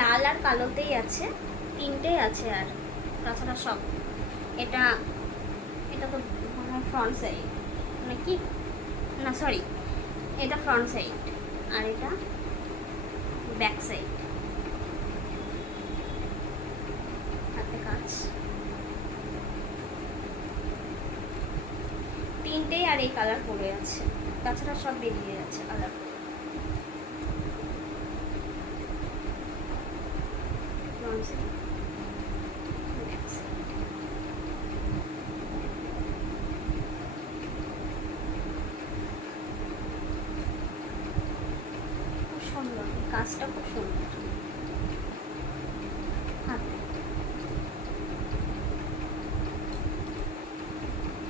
লাল আর কালোতেই আছে, তিনটেই আছে। আর তাছাড়া সব এটা এটা তো ফ্রন্ট সাইড নাকি, না সরি, এটা ফ্রন্ট সাইড আর এটা ব্যাক সাইড। হাতে কাজ তিনটেই, আর এই কালার পরে আছে, তাছাড়া সব বেরিয়ে যাচ্ছে colour. Front side, back side. খুব সুন্দর, কাজটা খুব সুন্দর।